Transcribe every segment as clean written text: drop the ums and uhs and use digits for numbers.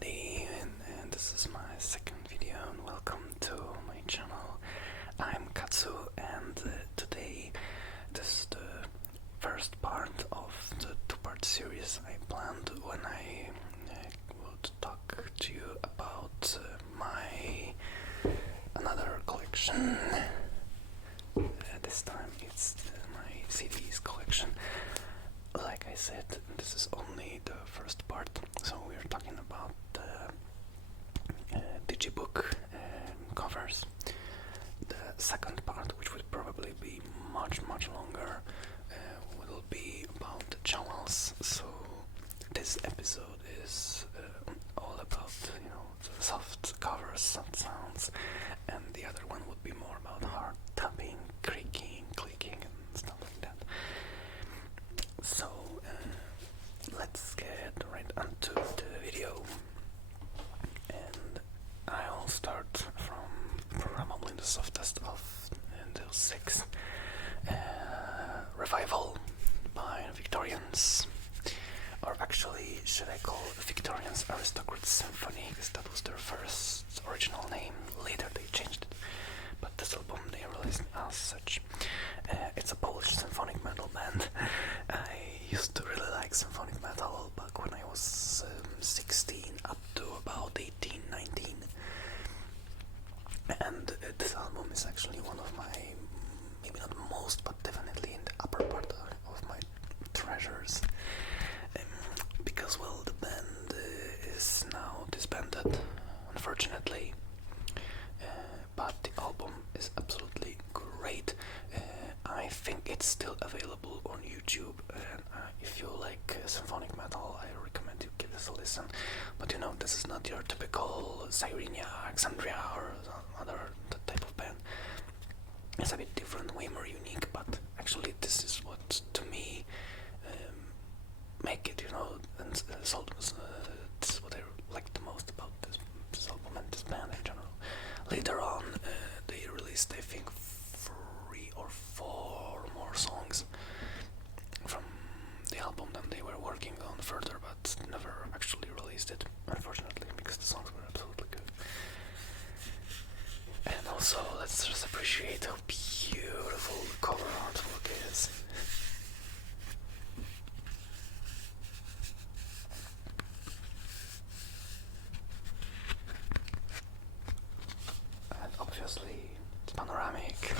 everybody, and this is my second video, and welcome to my channel. I'm Katsu, and today this is the first part of the two-part series I planned when I would talk to you about my another collection. This time it's my CDs collection. Like I said, this is only the first part, so we're talking about the digibook covers. The second part, which would probably be much longer, will be about the channels. So this episode is all about the soft covers, soft sounds, and the other one would be more about hard tapping, creaking, clicking, and stuff like that. So let's get right onto the video, and I'll start from probably the softest of those six. Revival by Victorians, or actually should I call Victorians Aristocrats Symphony, because that was their first original name. Later they changed it, but this album they released as such. It's a Polish symphonic metal band. I used to really like symphonic metal back when I was 16 up to about 18, 19. And this album is actually one of my, maybe not most, but definitely in the upper part of my treasures. Because, well, the band is now disbanded, unfortunately. But the album is absolutely great. I think it's still available on YouTube, and if you like symphonic metal, I recommend you give this a listen. But this is not your typical Cyrenia, Alexandria, or other type of band. It's a bit different, way more unique, but actually this is what, to me, make it, and this is what I like the most about this album and this band in general. Later on, they released, I think, 3 or 4 more songs from the album than they were working on further, but never actually released it, unfortunately, because the songs were absolutely good. And also, let's just appreciate how beautiful the cover artwork is. And obviously, it's panoramic.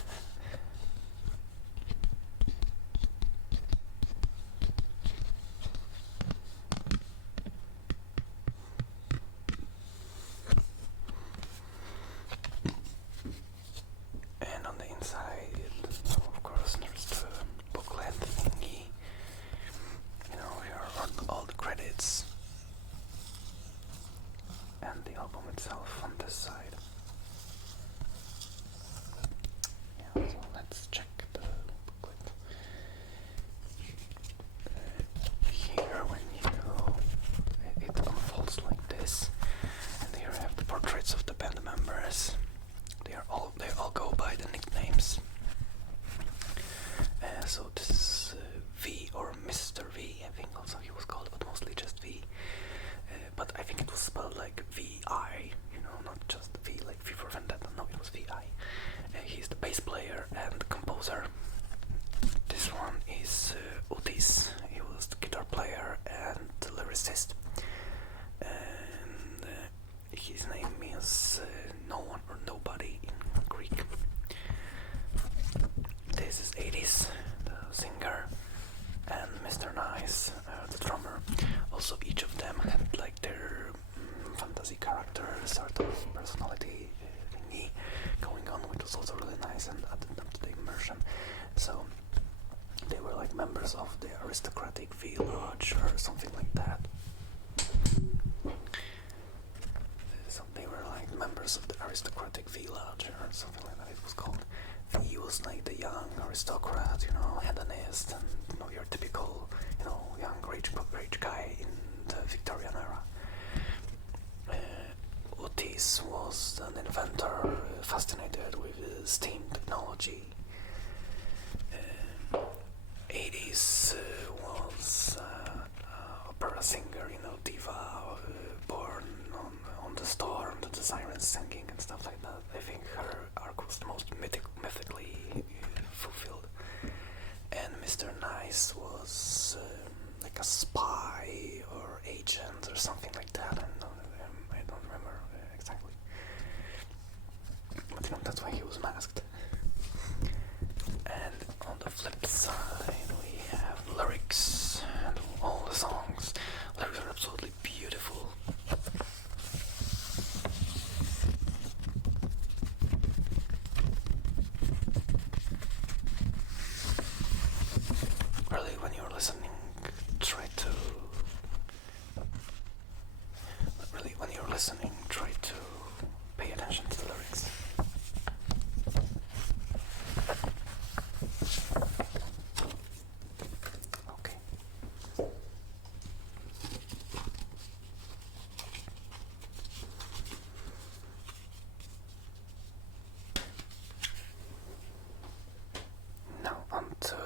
And on the inside, of course, there's the booklet thingy. Here are all the credits. And the album itself on this side. Yeah, so let's check the booklet. Here, when it unfolds like this, and here I have the portraits of the band members. They all go by the nicknames. So this is V, or Mr. V, I think also he was called, but mostly just V. But I think it was spelled like V-I, not just V like V for Vendetta. No, it was V-I. He's the bass player and composer. This one is Otis. He was the guitar player and the lyricist. And his name means no one or nobody in Greek. This is 80s, the singer, and Mr. Nice, the drummer. Also, each of them had like their fantasy character, sort of personality thingy going on, which was also really nice and added them to the immersion. So they were like members of the aristocratic village or something like that. So they were like members of the aristocratic village or something like that it was called. He was like the young aristocrat, hedonist, and your typical, young rich guy in the Victorian era. Otis was an inventor, fascinated with steam technology. 80s was opera singer, diva, born absolutely beautiful. Really, when you're listening, try to pay attention to the lyrics. Okay. Now on to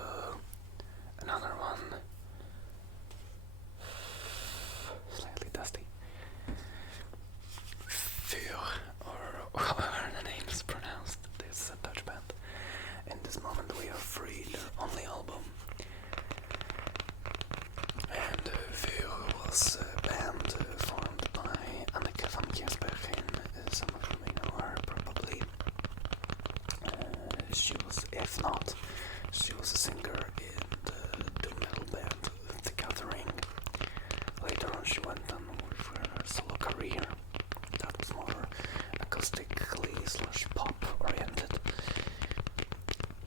another one. Slightly dusty. Vuur, or however the name is pronounced. This is a Dutch band. In this moment we are free, their only album. And Vuur was a band formed by Anneke van Giersbergen. Some of you may know her probably. She was, if not, she was a singer in the metal band The Gathering. Later on she went on with her solo career that was more acoustically / pop oriented,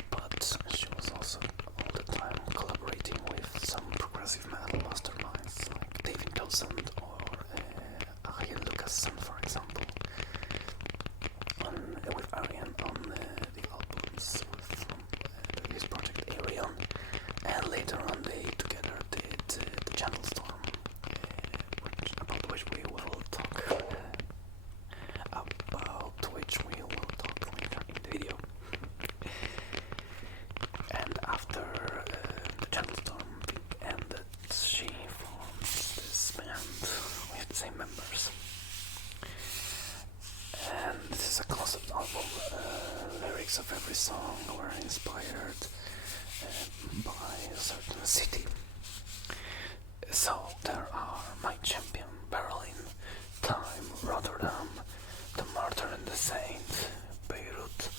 but she was also all the time collaborating with some progressive metal masterminds like David Townsend or Ariel Lucasson, for example, with Arian on the albums from his project Arion, and later on they together did the Gentle Storm, about which we will talk later in the video. And after the Gentle Storm ended, she formed this band with the same members. And this is a concept album. Lyrics of every song were inspired by a certain city. So there are My Champion, Berlin, Time, Rotterdam, The Martyr and the Saint, Beirut,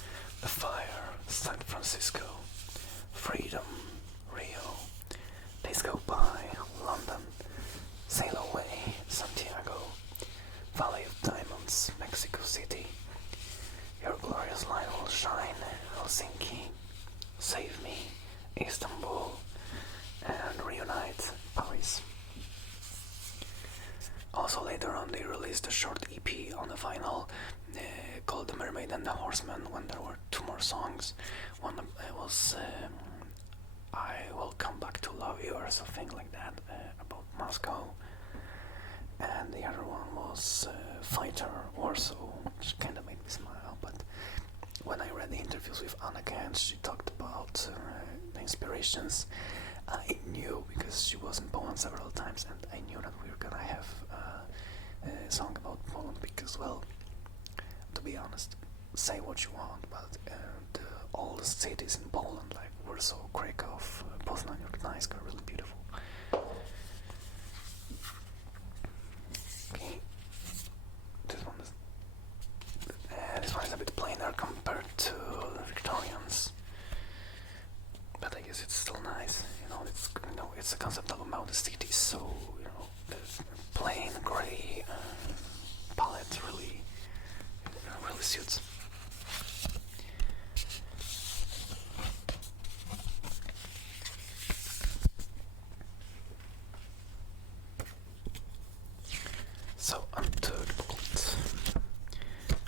The Fire, San Francisco, Freedom, Rio, Days Go By, London, Sail Away, Santiago, Valley of Diamonds, Mexico City, Your Glorious Light Will Shine, Helsinki, Save Me, Istanbul, and Reunite, Paris. Also later on they released a short EP on a vinyl called The Mermaid and the Horseman, when there were 2 more songs. One was I Will Come Back to Love You or something like that, about Moscow, and the other one was Fighter Warsaw, which kind of made me smile. But when I read the interviews with Anneke and she talked about the inspirations, I knew, because she was in Poland several times, and I knew that we were gonna have a song about Poland, because, well, to be honest, say what you want, but all the cities in Poland, like Warsaw, Krakow, Poznań, or Gdańsk, are really beautiful. Okay, this one is a bit plainer compared to the Victorians, but I guess it's still nice. It's a concept album about the city, so the plain grey palette really suits. So onto the booklet.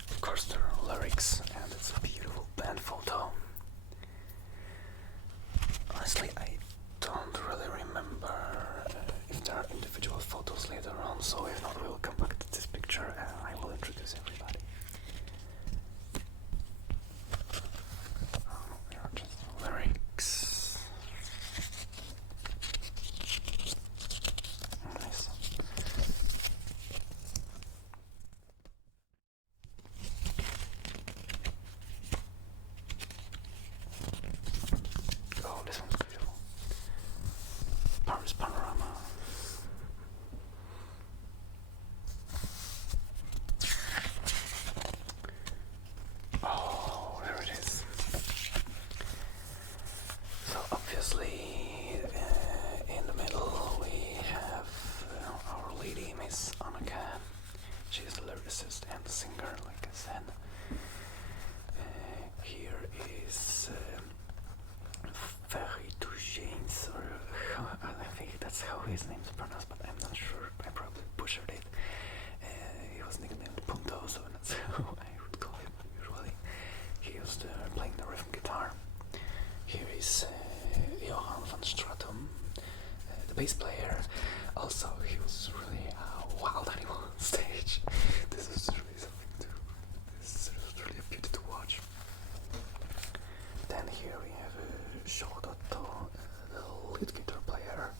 Of course there are lyrics, and it's a beautiful band photo. Honestly, I don't really remember if there are individual photos later on, so if not, we will come back to this picture and I will introduce everybody. They are just lyrics. Nice. Oh, this one's beautiful. Paris Panorama. is Annika. She is the lyricist and the singer, like I said. Here is Ferry Touchains, or I think that's how his name is pronounced, but I'm not sure. I probably butchered it. He was nicknamed Punto, so that's how I would call him usually. He was playing the rhythm guitar. Here is Johan van Stratum, the bass player. Also, he was really a wild animal on stage. This was really something to. This was really a beauty to watch. Then here we have Shohdotto, the lead guitar player,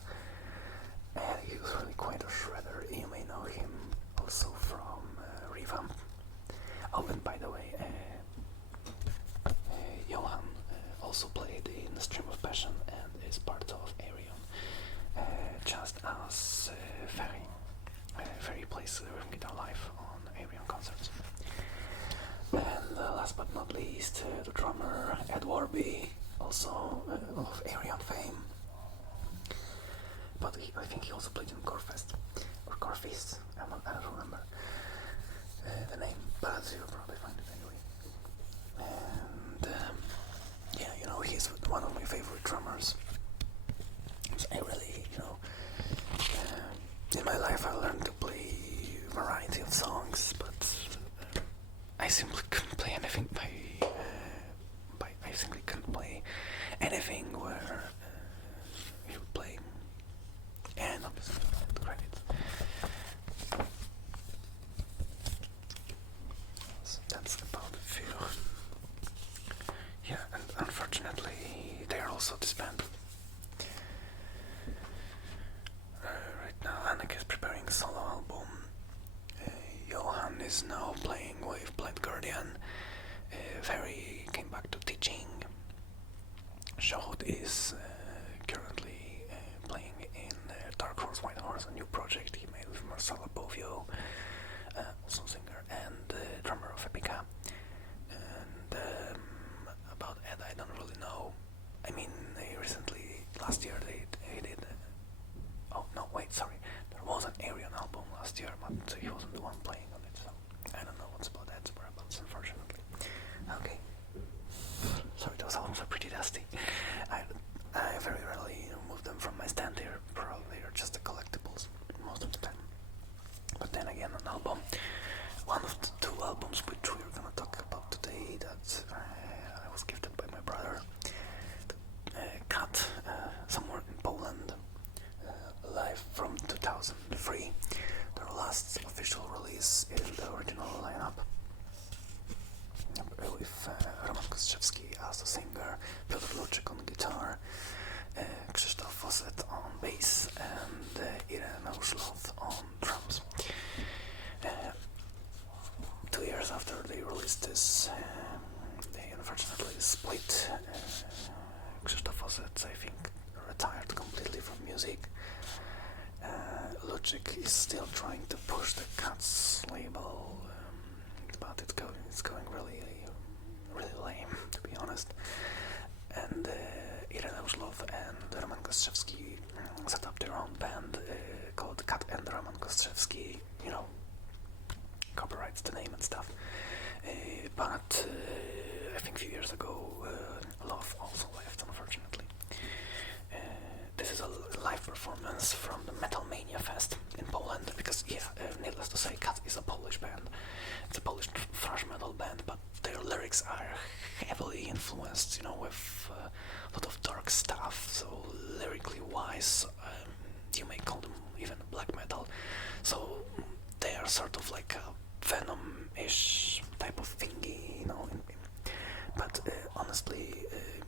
and he was really quite a shredder. You may know him also from Revamp. Oh, and by the way, Johan also played in Stream of Passion and is part of Arion, just as Ferry. Ferry plays rhythm guitar live on Arion concerts. And last but not least, the drummer Ed Warby, also of Arion fame. But I think he also played in Gorefest, or Gorefest, I don't remember the name, but you'll probably find it anyway. And yeah, you know, he's one of my favorite drummers. So I really, you know, in my life I learned to play a variety of songs, but I simply couldn't play anything I simply couldn't play anything where he would play. And obviously the credits. So that's about a few. Yeah, and unfortunately they are also disbanded. Right now Annika is preparing a solo album. Johan is now playing with Blind Guardian. Ferry came back to teaching. Shahud is currently playing in Dark Horse, White Horse, a new project he made with Marcelo Bovio, also singer and drummer of Epica. And about Ed, I don't really know. I mean, recently, last year, they did. Oh no, wait, sorry. There was an Arion album last year, but he wasn't the one playing on it, so I don't know what's about Ed's whereabouts, unfortunately. Okay. Sorry, those albums are pretty dusty. I very rarely remove them from my stand here. Probably are just the collectibles most of the time. But then again, an album, one of the two albums which we're gonna talk about today that I was gifted by my brother, Cat, somewhere in Poland, live from 2003. Their last official release in the original lineup, with Roman Kostrzewski as the singer, Piotr Luczyk on guitar, Krzysztof Fawcett on bass, and Irena Uszlow on drums. 2 years after they released this, they unfortunately split. Krzysztof Fawcett, I think, retired completely from music. Luczyk is still trying to push the Cats label, but it's going really lame, to be honest. And Irena Uszlow and Roman Kostrzewski set up their own band called Cat and Roman Kostrzewski, you know, copyrights the name and stuff. But I think a few years ago, Love also left, unfortunately. This is a live performance from the Metal Mania Fest in Poland, because, yeah, needless to say, Cat is a Polish band. It's a Polish thrash metal band, but their lyrics are heavily influenced, you know, with a lot of dark stuff, so lyrically wise, you may call them even black metal. So they are sort of like a Venom-ish type of thingy, you know, but honestly,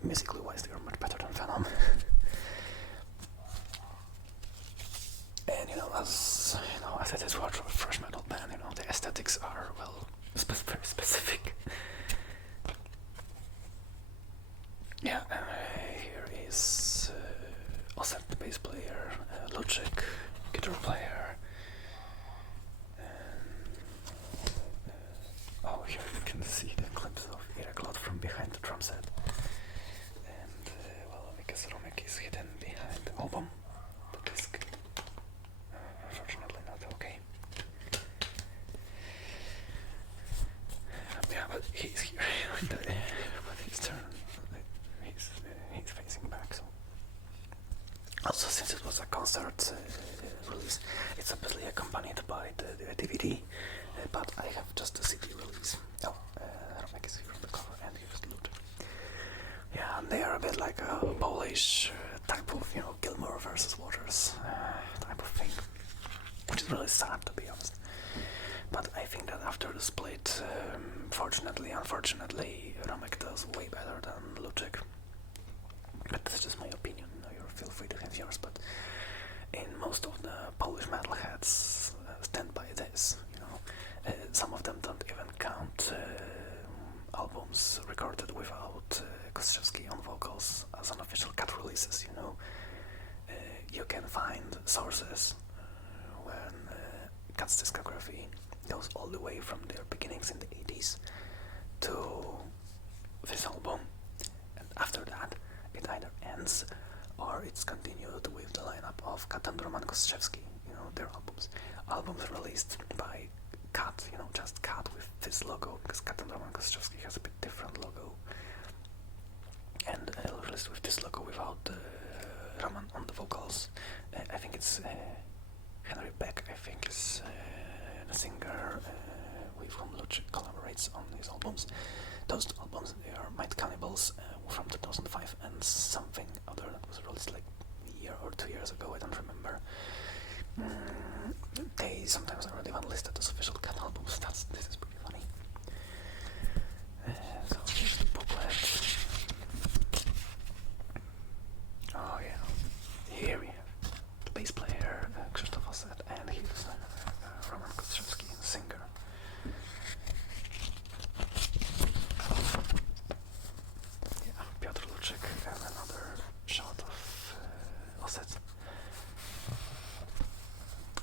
musically wise, they are much better than Venom. And as it is for a thrash metal band, the aesthetics are, well, very specific. Yeah, here is Osset, the bass player, Luczyk, guitar player, and here you can see the clips of Iraklot from behind the drum set. And, well, I guess Romek is hidden behind the album, the disc. Unfortunately not okay. DVD, but I have just the CD release. Oh, Romek is here on the cover, and here's the loot. Yeah, and they are a bit like a Polish type of, Gilmore versus Waters type of thing, which is really sad, to be honest. But I think that after the split, unfortunately, Romek does way better than Luczyk. But that's just my opinion. You feel free to have yours. But in most of the Polish metalheads stand by this. Some of them don't even count albums recorded without Kostrzewski on vocals as unofficial cut releases. You can find sources when Cat's discography goes all the way from their beginnings in the 80s to this album, and after that it either ends or it's continued with the lineup of Kat and Roman Kostrzewski, their albums released by Kat, just Kat with this logo, because Kat and Roman Kostrzewski has a bit different logo, and released with this logo without Roman on the vocals. I think it's Henry Beck, I think, is the singer with whom Luczyk collaborates on his albums. Those two albums, they are Might Cannibals from 2005 and something other that was released like a year or 2 years ago, I don't remember. They sometimes are not even listed as official cut albums. This is pretty funny. So here's the booklet. Oh yeah, here we have the bass player Krzysztof Osset, and he's Roman Kostrzewski, singer. Yeah, Piotr Luczyk, and another shot of Osset.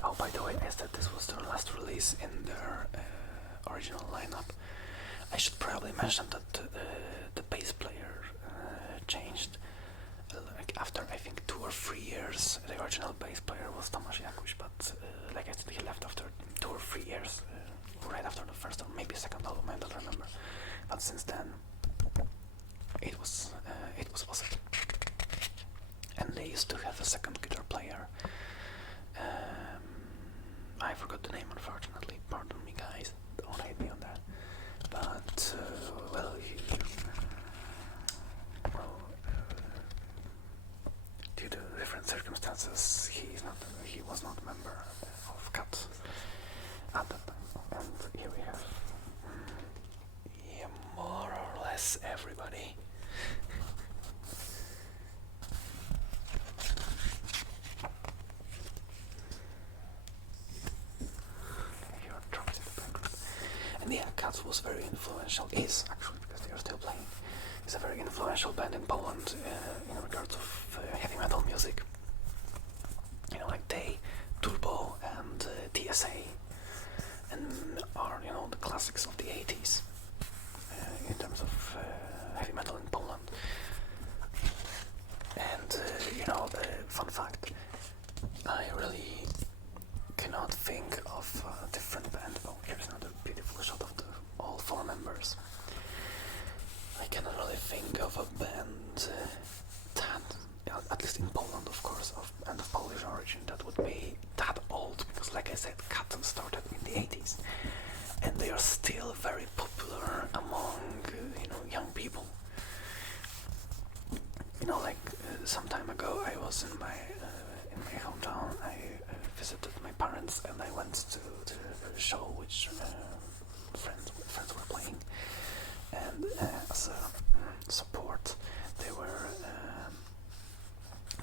Oh, by the way, I said this was their last release in their original lineup. I should probably mention that the bass player changed. After I think 2 or 3 years, the original bass player was Tomasz Jakuś, but like I said, he left after 2 or 3 years, right after the first or maybe second album, I don't remember. But since then, it was Osset, and they used to have a second guitar player. I forgot the name, unfortunately. Pardon me, guys. Don't hate me on that. But due to different circumstances, he was not a member of Cat at that time. And here we have, more or less everybody. And yeah, Cat was very influential, is actually, because they are still playing. It's a very influential band in Poland in regards of heavy metal music. Like they, Turbo, and TSA, and are the classics of the 80s in terms of heavy metal in Poland. And fun fact, I really cannot think of a different band. Oh, here's another beautiful shot of all 4 members. I cannot really think of a band that, at least in Poland, of course, and of Polish origin, that would be that old, because like I said, Cat started in the 80s, and they are still very popular among young people. Some time ago, I was in my hometown. I visited my parents, and I went to the show which friends were playing, and as a support, there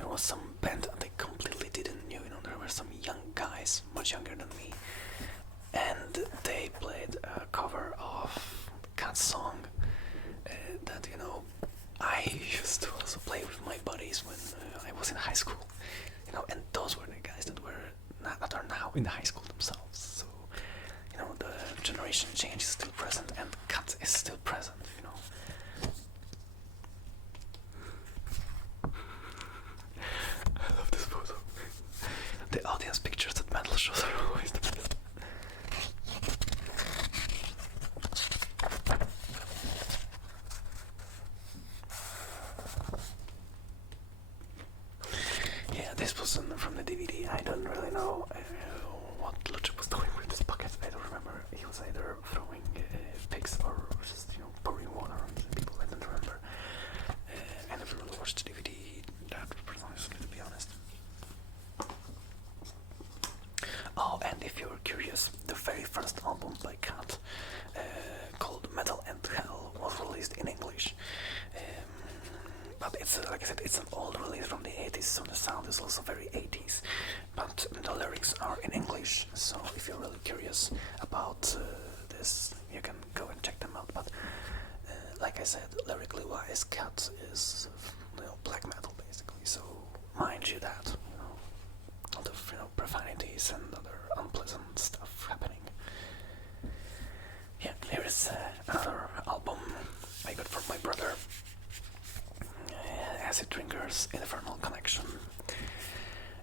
was some band that I completely didn't know. There were some young guys, much younger than me, and they played a cover of Cat's song that I used to also play with my buddies when I was in high school. And those were the guys that are now in high school themselves. So, the generation change is still present, and Cat is still present. I love this photo. The audience pictures at metal shows are always the best. Yeah, this was from the DVD. I don't really know what Luczyk was doing with this bucket. so the sound is also very 80s, but the lyrics are in English, so if you're really curious about this, you can go and check them out. But like I said, lyrically wise, Cat is black metal basically, so mind you that, a lot of profanities and other unpleasant stuff happening. Yeah, here is another album I got from my brother. Acid Drinkers, Infernal Connection.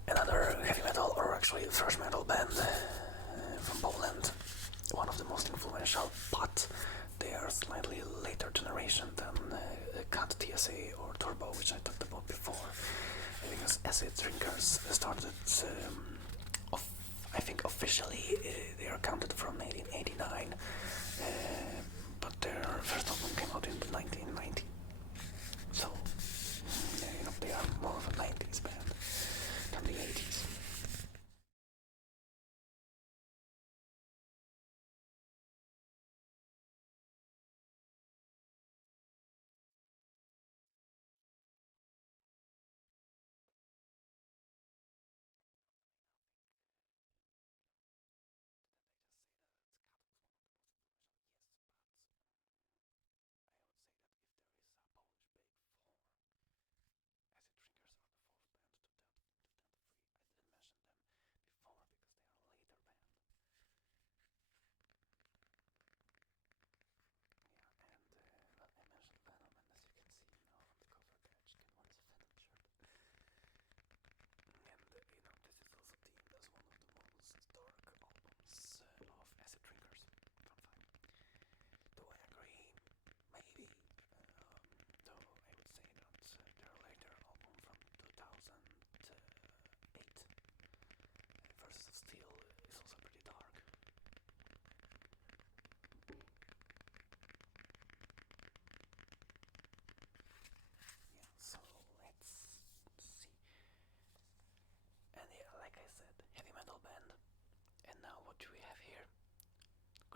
Another heavy metal, or actually thrash metal band from Poland. One of the most influential, but they are slightly later generation than Cat TSA or Turbo, which I talked about before. Because Acid Drinkers started, I think officially they are counted from 1989, but their first album came out in 1990. So, they are more of a 90s band than the 80s.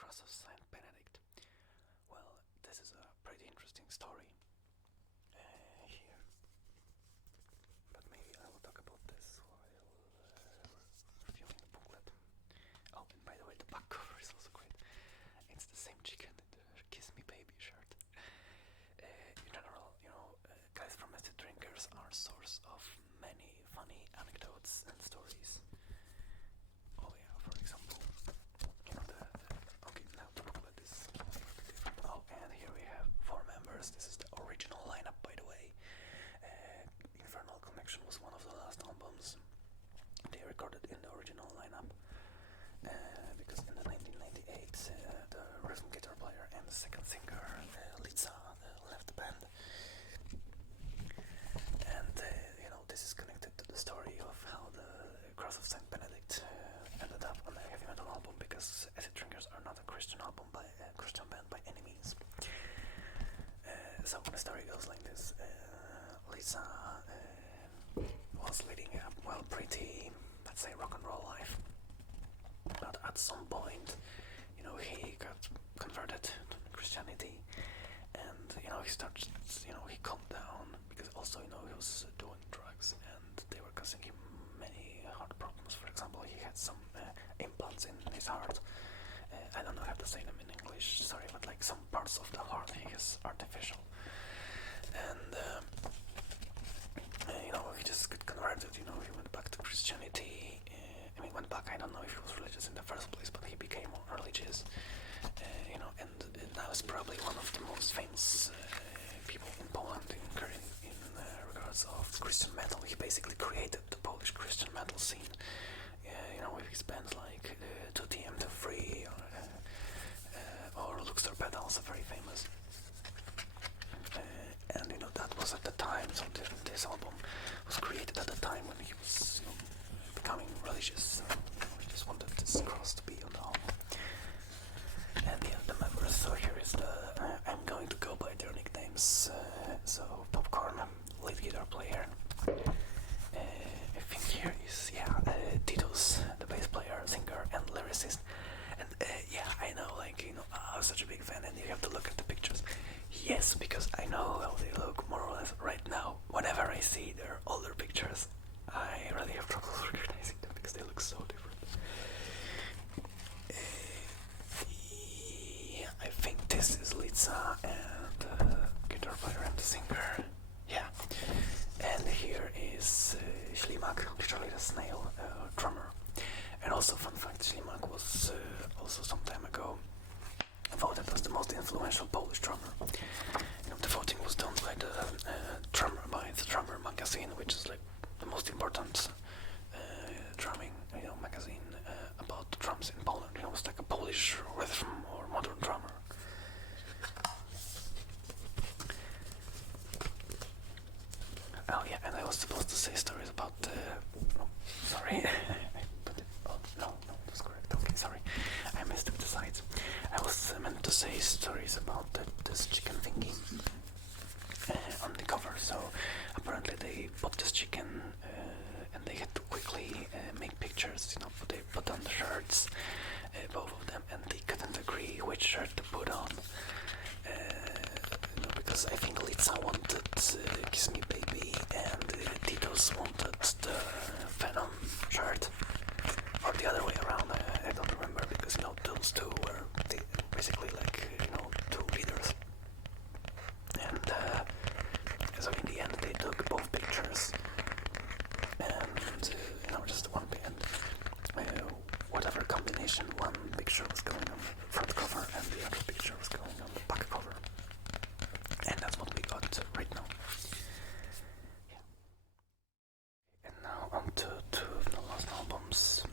Of Saint Benedict. Well, this is a pretty interesting story here, but maybe I will talk about this while reviewing the booklet. Oh, and by the way, the back cover is also great. It's the same chicken in the Kiss Me Baby shirt. In general, guys from Acid Drinkers are source of many funny anecdotes and stories. Oh yeah, for example, and here we have 4 members. This is the original lineup, by the way. Infernal Connection was one of the last albums they recorded in the original lineup, because in the 1998 the rhythm guitar player and the second singer Lisa left the band. And this is connected to the story of how the Cross of Saint Benedict ended up on a heavy metal album, because Acid Drinkers are not a Christian album by a Christian band by any means. So the story goes like this: Lisa was leading a pretty, let's say, rock and roll life, but at some point, he got converted to Christianity, and he started, he calmed down, because also he was doing drugs, and they were causing him many heart problems. For example, he had some implants in his heart. I don't know how to say them in English, sorry, but like some parts of the heart he is artificial. And he just got converted, he went back to Christianity. Went back, I don't know if he was religious in the first place, but he became more religious. And now is probably one of the most famous people in Poland in regards of Christian metal. He basically created the Polish Christian metal scene, with his bands like 2TM The Free or Luxor Pedal, also very famous. And that was at the time, so this album was created at the time when he was becoming religious. So he just wanted this cross to be on the album. And the members, so here is I'm going to go by their nicknames. So Popcorn, lead guitar player. I think here is Titus, the bass player, singer, and lyricist. And I know, I was such a big fan, and you have to look at the pictures. Yes, because I know how they look more or less right now. Whenever I see their older pictures, singer. Yeah. And here is Ślimak, literally the snail, drummer. And also, fun fact, Ślimak was also some time ago voted as the most influential Polish drummer. The voting was done by the Drummer magazine, which is like the most important drumming magazine about drums in Poland. It's like a Polish rhythm or modern drummer. Oh yeah, and I was supposed to say stories about sorry. No, that's correct. Okay, sorry. I missed the sides. I was meant to say stories about this chicken thingy on the cover. So apparently they bought this chicken and they had to quickly make pictures. They put on the shirts, both of them, and they couldn't agree which shirt to put on. Because I think Litsa wanted Kiss Me Baby and Titos wanted the Venom shirt, or the other way around. I don't remember, because those two were basically like two leaders. And so in the end they took both pictures, and just one and whatever combination, one picture was going on the front cover and the other picture was going on the back cover. And that's what we got right now. Yeah. And now on to two of the last albums.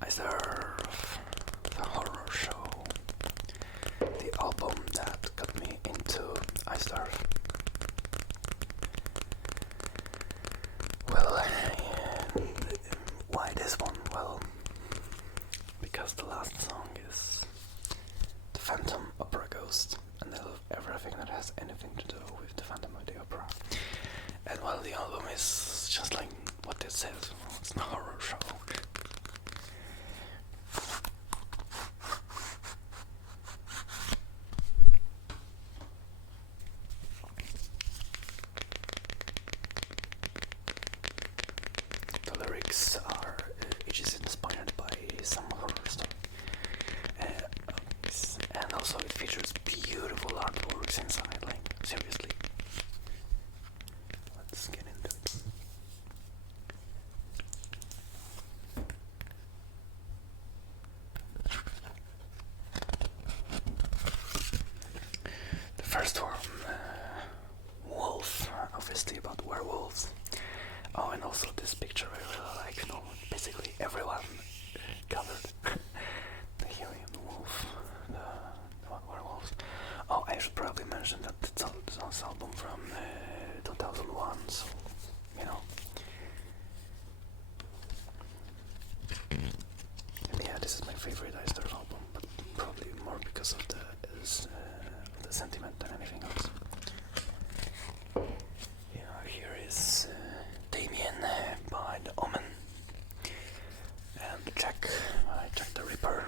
I serve the horror show, the album that got me into I Starve. Well, why this one? Well, because the last song is the Phantom Opera Ghost, and I love everything that has anything to do with the Phantom of the Opera. And well, the album is just like what it says, it's a horror show. The lyrics are each is inspired by some horror story. And also it features beautiful artworks inside, like seriously. Let's get into it. The first one, Wolf, obviously about werewolves. Oh, and also this picture I really like, basically everyone gathered. The Huey and the Wolf, the werewolves. Oh, I should probably mention that it's this album from 2001, so, And yeah, this is my favorite I Starve album, but probably more because of the sentiment than anything else. Here is Damien by the Omen, and Jack the Ripper.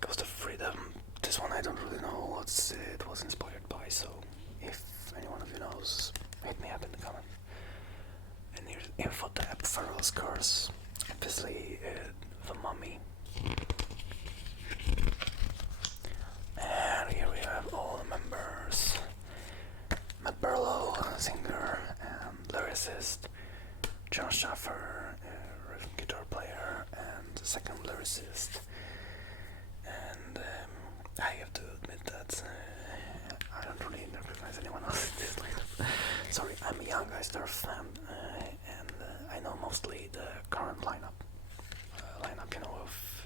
Ghost of Freedom. This one I don't really know what it was inspired by, so if any one of you knows, hit me up in the comment. And here's Infotep, Pharaoh's Curse, obviously the Mummy. And here we have all the members: Matt Barlow, singer and lyricist; John Schaffer, rhythm guitar player and second lyricist. And I have to admit that I don't really recognize anyone else in this lineup. Sorry, I'm a young I Starve fan, and I know mostly the current lineup. Of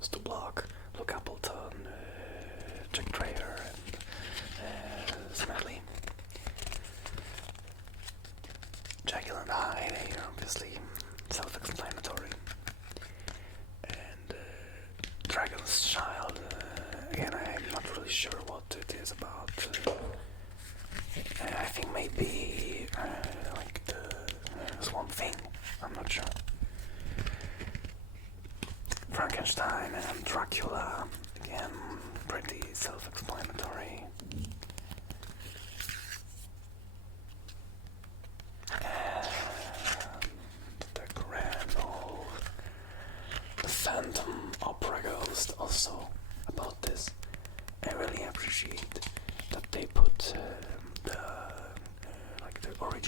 Stu Block, Luke Appleton, Jack Trayer, and Smedley. Jekyll and Hyde here, obviously, self-explanatory. And Dragon's Child, again, I'm not really sure what it is about. I think maybe like the Swamp Thing, I'm not sure. Frankenstein and Dracula, again, pretty self-explanatory. And the grand old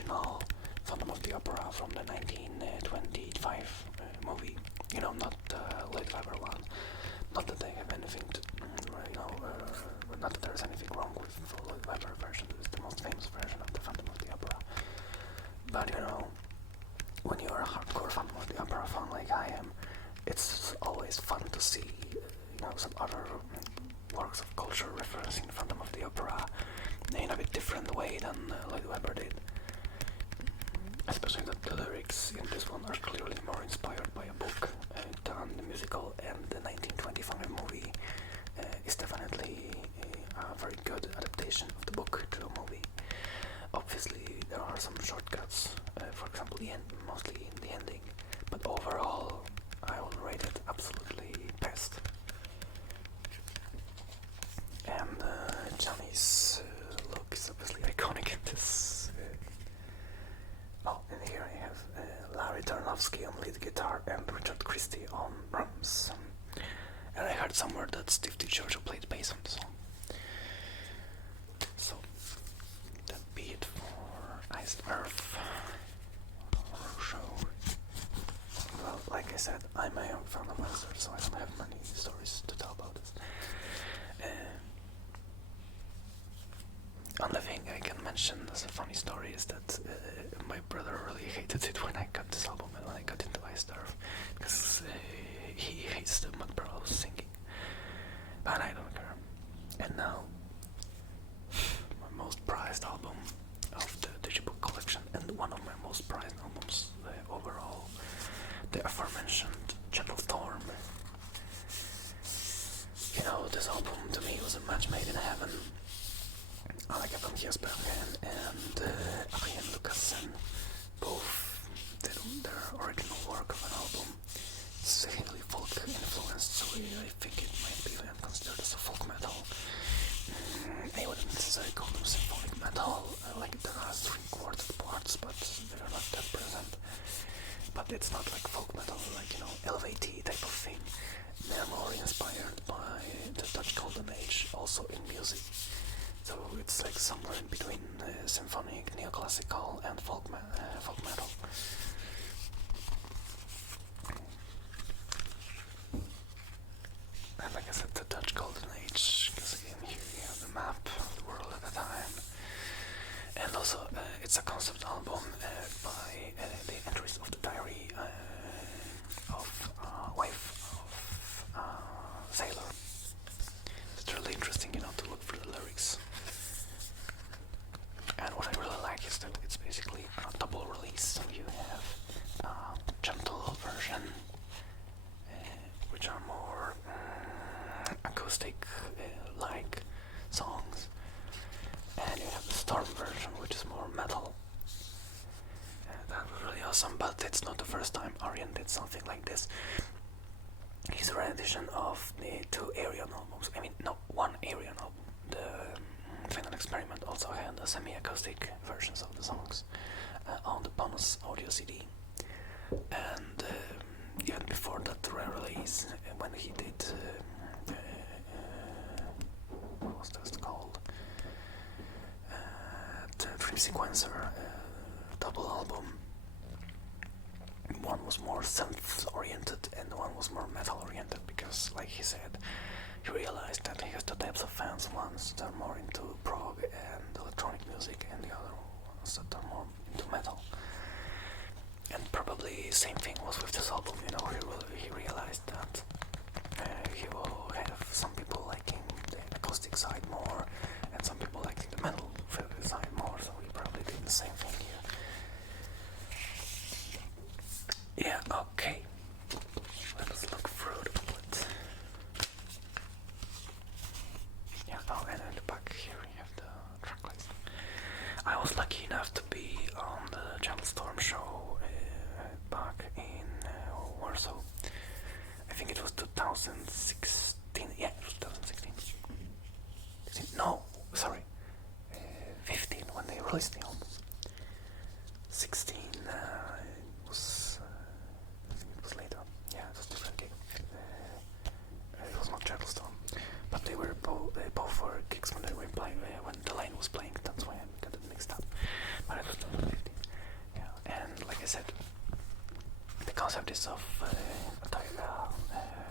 original Phantom of the Opera from the 1925 movie. You know, not the late Weber one. Not that they have anything to, not that there's anything wrong with the late Weber version. It's the most famous version of the Phantom of the Opera. But you know, when you're a hardcore Phantom of the Opera fan like I am, it's always fun to see, some other works of culture referencing Phantom of the Opera in a bit different way than Lloyd Webber did. Especially that the lyrics in this one are clearly more inspired by a book than the musical, and the 1925 movie is definitely a very good adaptation of the book to a movie. Obviously, there are some shortcuts, for example, mostly in the ending, but overall, I will rate it absolutely best. And Johnny's look is obviously iconic in this. And here I have Larry Tarnowski on lead guitar and Richard Christie on drums. And I heard somewhere that Steve DiGiorgio played bass on the song. So, that be it for Ice Earth show. Well, like I said, I'm a young fan of monster, so I don't have many stories to tell about this. Only thing I can mention as a funny story is that my brother really hated it when I got this album and when I got into Ice Earth, because he hates the McBrows singing, but I don't care. And now, my most prized album of the digibook collection, and one of my most prized albums overall, the aforementioned Gentle Storm. This album to me was a match made in heaven. I like Evan Kiersbergen and Ariane Lucassen both did their original work of an album. It's heavily folk influenced, so I think it might be considered as a folk metal. I wouldn't necessarily call them symphonic metal, like there are 3/4 parts, but they're not that present. But it's not like folk metal, like, LVT type of thing. They're more inspired by the Dutch Golden Age, also in music. So it's like somewhere in between symphonic, neoclassical, and folk metal. And like I said, the Dutch Golden Age, because again here you have the map of the world at the time. And also it's a concept album by the entries of the diary of wife of sailor. It's really interesting, to look through the lyrics. And what I really like is that it's basically a double release. So you have a gentle version, which are more acoustic-like songs, and you have the Storm version, which is more metal. That was really awesome, but it's not the first time Arian did something like this. His rendition of the two Arian albums, one Arian album, the Final Experiment, also had the semi-acoustic versions of the songs on the bonus audio CD. And even before that re-release, when he did, what was that called? The Dream Sequencer double album. One was more synth-oriented and one was more metal-oriented, because, like he said, he realized that he has two types of fans. Ones that are more into prog and electronic music, and the other ones that are more into metal. And probably same thing was with this album. He realized that he will have some people liking the acoustic side more and some people liking the metal side more, so he probably did the same thing here. Yeah, okay. Let us look through the booklet. Yeah, and in the back here we have the track list. I was lucky enough to be on the Gentle Storm show back in Warsaw. I think it was 2016. Yeah, it was 2016. No, sorry. 15 when they released the album. 16 it was. I think it was later. Yeah, it was a different gig. It was not Gentle Storm, but they both were gigs when they were playing when the line was playing. That's why I got it mixed up. But it was 2015. also have this of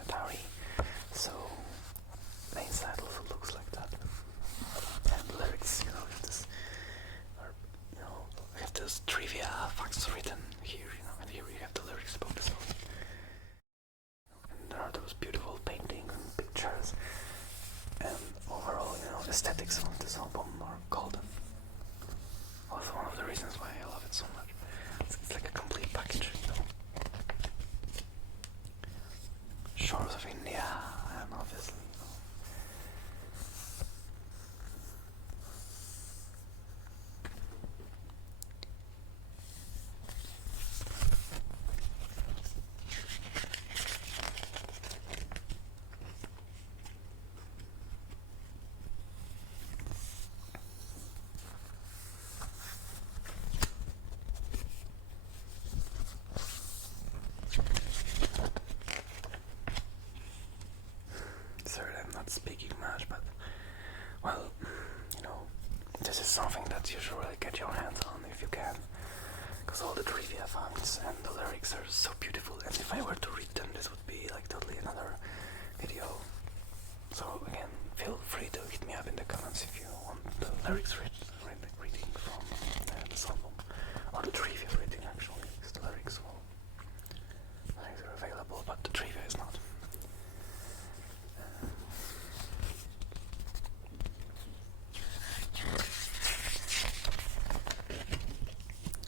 diary, so the inside also looks like that. And the lyrics, I have this trivia facts written here, and here we have the lyrics about the song. And there are those beautiful paintings and pictures, and overall, aesthetics of this album are golden. Also one of the reasons why I love it so much. It's like a complete package, Shores of India, and obviously, sorry I'm not speaking much, but, well, this is something that you should really get your hands on if you can, because all the trivia facts and the lyrics are so beautiful, and if I were to read them, this would be like totally another video. So again, feel free to hit me up in the comments if you want the lyrics reading from this album, or the trivia reading actually, because the lyrics are available, but the trivia is not.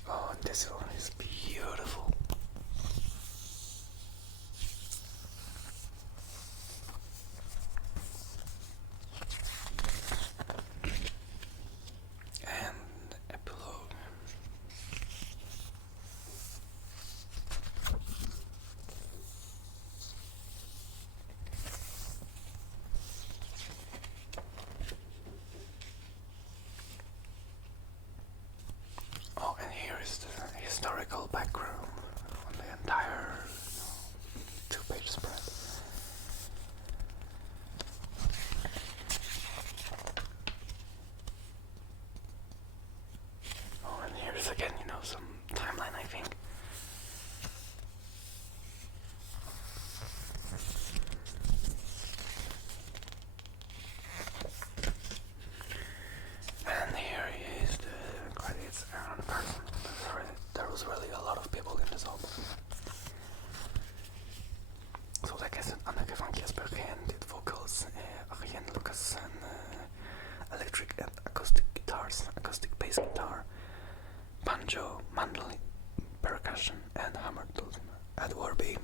Oh, and this one is beautiful. And epilogue. Oh, and here is the historical background on the entire 2-page spread. Oh, and here is again, some timeline, I think. And here is the credits and person. There was really a lot of people in this album. So like I said, Anneke van Kiesbergen did vocals, Arjen Lucas and electric and acoustic guitars, acoustic bass guitar, banjo, mandolin, percussion and hammer tools. Ed Warby,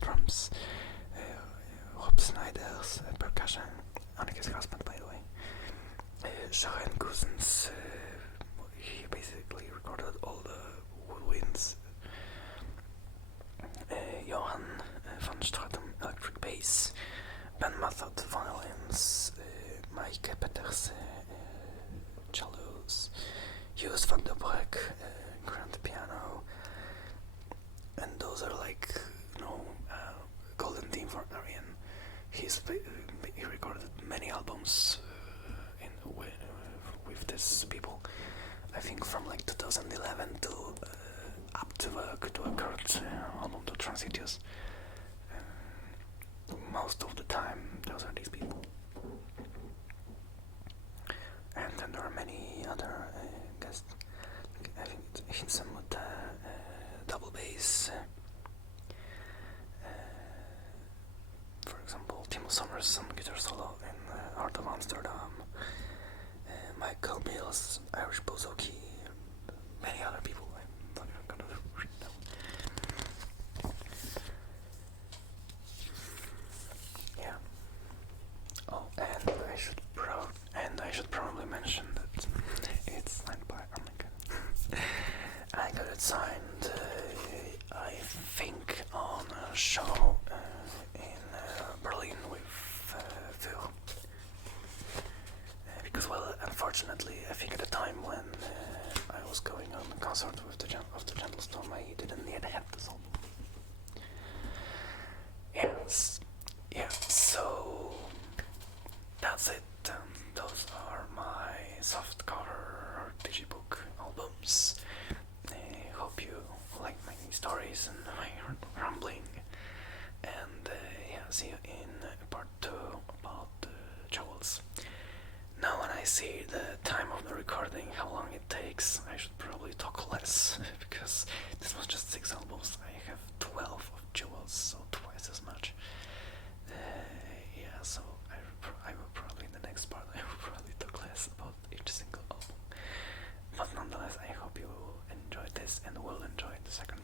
drums, Rob Snyder's percussion, Anneke's husband by the way. Sharon Cousins, he basically recorded all the woodwinds. Johan van Stratum, electric bass. Ben Mathod, violins. Maaike Peters, cellos. Joost van der Brek, grand piano. And those are like, golden theme for Arjen. He recorded many albums with these people. I think from like 2011 to up to a current album, to Transitious. Most of the time, those are these people. And then there are many other guests. I think it's Hinson with the double bass. For example, Timo Sommers on guitar solo in Art of Amsterdam. Michael Mills, Irish Bouzouki, many other people. I'm not even gonna read them. Yeah. Oh, and I should probably mention that it's signed by. Oh my god. I got it signed. I think on a show in Berlin with Phil. Because, well, unfortunately, I think at the time when I was going on a concert with the Gentle Storm, I didn't yet have this album. Yes, yeah, so that's it. Those are my softcover digibook albums. I hope you like my story. stories and my rambling. And yeah, see you in part 2 about jewels. Now when I see the time of the recording, how long it takes, I should probably talk less, because this was just 6 albums. I have 12 of jewels, so twice as much. Yeah, so I will probably, in the next part, I will probably talk less about each single album. But nonetheless, I hope you enjoyed this and will enjoy the second